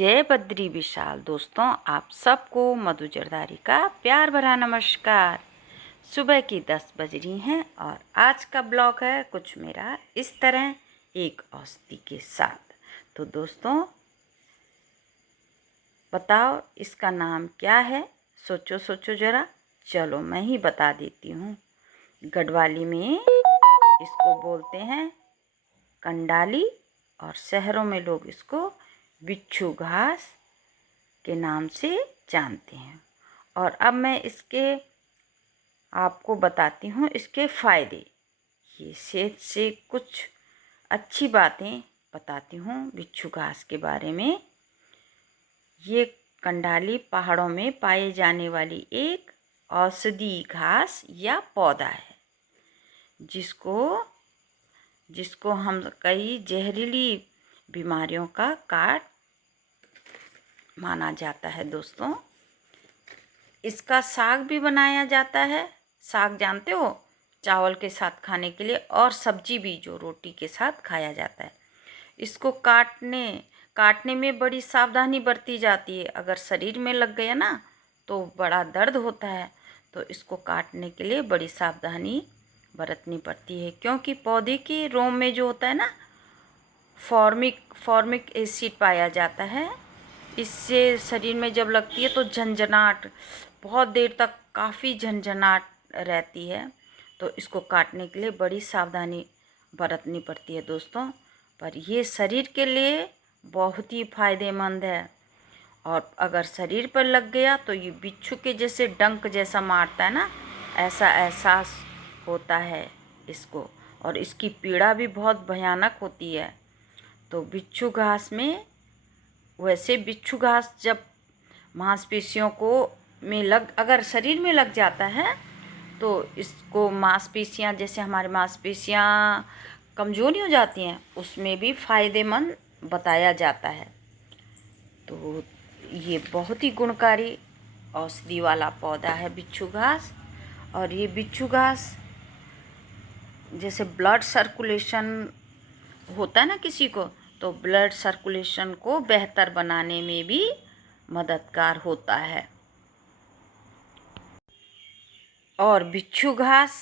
जय बद्री विशाल। दोस्तों, आप सबको मधु जरदारी का प्यार भरा नमस्कार। सुबह की 10 बज रही हैं और आज का ब्लॉग है कुछ मेरा इस तरह, एक औषधि के साथ। तो दोस्तों बताओ इसका नाम क्या है? सोचो सोचो ज़रा। चलो मैं ही बता देती हूँ। गढ़वाली में इसको बोलते हैं कंडाली और शहरों में लोग इसको बिच्छू घास के नाम से जानते हैं। और अब मैं इसके आपको बताती हूँ इसके फ़ायदे। ये सेहत से कुछ अच्छी बातें बताती हूँ बिच्छू घास के बारे में। ये कंडाली पहाड़ों में पाए जाने वाली एक औषधि घास या पौधा है जिसको हम कई जहरीली बीमारियों का काट माना जाता है। दोस्तों, इसका साग भी बनाया जाता है। साग जानते हो, चावल के साथ खाने के लिए, और सब्जी भी जो रोटी के साथ खाया जाता है। इसको काटने में बड़ी सावधानी बरती जाती है। अगर शरीर में लग गया ना तो बड़ा दर्द होता है। तो इसको काटने के लिए बड़ी सावधानी बरतनी पड़ती है, क्योंकि पौधे के रोम में जो होता है ना, फॉर्मिक एसिड पाया जाता है। इससे शरीर में जब लगती है तो झंझनाहट, बहुत देर तक काफ़ी झंझनाहट रहती है। तो इसको काटने के लिए बड़ी सावधानी बरतनी पड़ती है दोस्तों। पर ये शरीर के लिए बहुत ही फ़ायदेमंद है। और अगर शरीर पर लग गया तो ये बिच्छू के जैसे डंक जैसा मारता है ना, ऐसा एहसास होता है इसको। और इसकी पीड़ा भी बहुत भयानक होती है। तो बिच्छू घास में, वैसे बिच्छू घास जब मांसपेशियों को अगर शरीर में लग जाता है तो इसको मांसपेशियां, जैसे हमारी मांसपेशियां कमज़ोरी हो जाती हैं, उसमें भी फ़ायदेमंद बताया जाता है। तो ये बहुत ही गुणकारी औषधि वाला पौधा है बिच्छू घास। और ये बिच्छू घास जैसे ब्लड सर्कुलेशन होता है ना किसी को, तो ब्लड सर्कुलेशन को बेहतर बनाने में भी मददगार होता है। और बिच्छू घास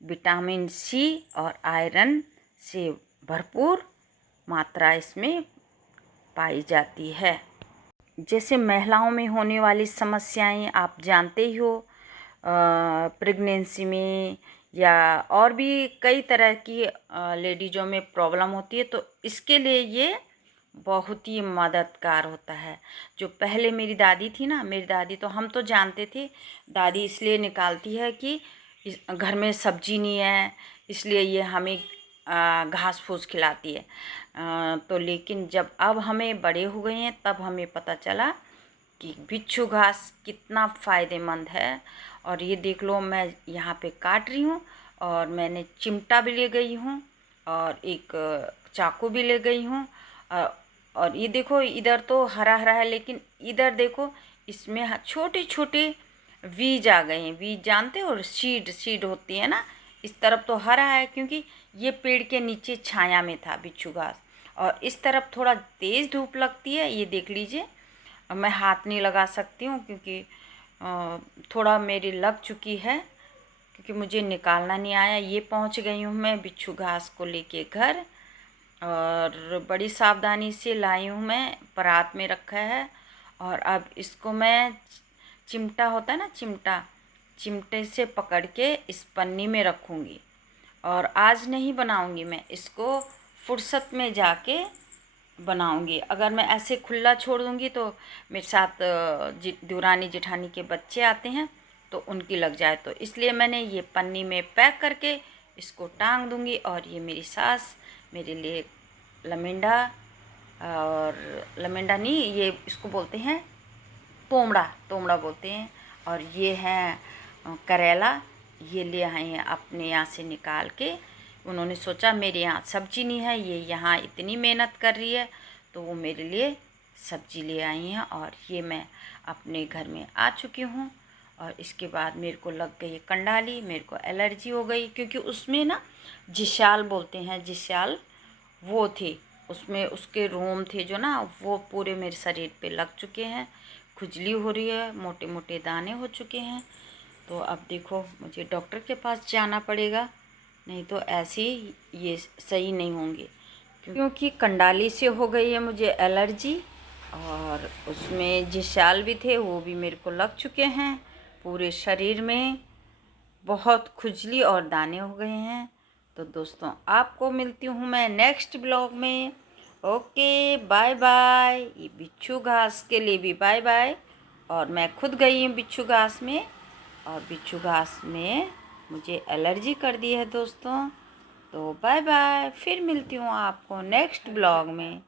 विटामिन सी और आयरन से भरपूर मात्रा इसमें पाई जाती है। जैसे महिलाओं में होने वाली समस्याएं आप जानते ही हो, प्रेगनेंसी में या और भी कई तरह की लेडीज़ों में प्रॉब्लम होती है। तो इसके लिए ये बहुत ही मददगार होता है। जो पहले मेरी दादी थी ना, मेरी दादी तो, हम तो जानते थे, दादी इसलिए निकालती है कि घर में सब्जी नहीं है, इसलिए ये हमें घास फूस खिलाती है। तो लेकिन जब अब हमें बड़े हो गए हैं तब हमें पता चला कि बिच्छू घास कितना फ़ायदेमंद है। और ये देख लो, मैं यहाँ पे काट रही हूँ और मैंने चिमटा भी ले गई हूँ और एक चाकू भी ले गई हूँ। और ये देखो, इधर तो हरा हरा है, लेकिन इधर देखो इसमें छोटे छोटे बीज आ गए हैं। बीज जानते हो, सीड होती है ना। इस तरफ तो हरा है क्योंकि ये पेड़ के नीचे छाया में था बिच्छू घास, और इस तरफ थोड़ा तेज़ धूप लगती है। ये देख लीजिए, मैं हाथ नहीं लगा सकती हूँ क्योंकि थोड़ा मेरी लग चुकी है, क्योंकि मुझे निकालना नहीं आया। ये पहुँच गई हूँ मैं बिच्छू घास को लेके घर, और बड़ी सावधानी से लाई हूँ मैं, परात में रखा है। और अब इसको मैं, चिमटा होता है ना, चिमटे से पकड़ के इस पन्नी में रखूँगी। और आज नहीं बनाऊँगी मैं इसको, फुर्सत में जाके बनाऊँगी। अगर मैं ऐसे खुला छोड़ दूँगी तो मेरे साथ देवरानी जेठानी के बच्चे आते हैं तो उनकी लग जाए। तो इसलिए मैंने ये पन्नी में पैक करके इसको टांग दूँगी। और ये मेरी सास मेरे लिए लमेंडा, और लमेंडा नहीं, ये इसको बोलते हैं तोमड़ा बोलते हैं। और ये है करेला, ये ले आए हैं अपने यहाँ से निकाल के। उन्होंने सोचा मेरे यहाँ सब्जी नहीं है, ये यहाँ इतनी मेहनत कर रही है, तो वो मेरे लिए सब्जी ले आई हैं। और ये मैं अपने घर में आ चुकी हूँ। और इसके बाद मेरे को लग गई कंडाली, मेरे को एलर्जी हो गई, क्योंकि उसमें ना जिशाल बोलते हैं, जिशाल वो थी उसमें उसके रोम थे जो ना, वो पूरे मेरे शरीर पे लग चुके हैं, खुजली हो रही है, मोटे मोटे दाने हो चुके हैं। तो अब देखो मुझे डॉक्टर के पास जाना पड़ेगा, नहीं तो ऐसे ही ये सही नहीं होंगे, क्योंकि कंडाली से हो गई है मुझे एलर्जी, और उसमें जिशाल भी थे वो भी मेरे को लग चुके हैं पूरे शरीर में, बहुत खुजली और दाने हो गए हैं। तो दोस्तों आपको मिलती हूँ मैं नेक्स्ट ब्लॉग में। Okay bye bye. ये बिच्छू घास के लिए भी बाय बाय। और मैं खुद गई हूँ बिच्छू घास में, और बिच्छू घास में मुझे एलर्जी कर दी है दोस्तों। तो बाय बाय, फिर मिलती हूँ आपको नेक्स्ट ब्लॉग में।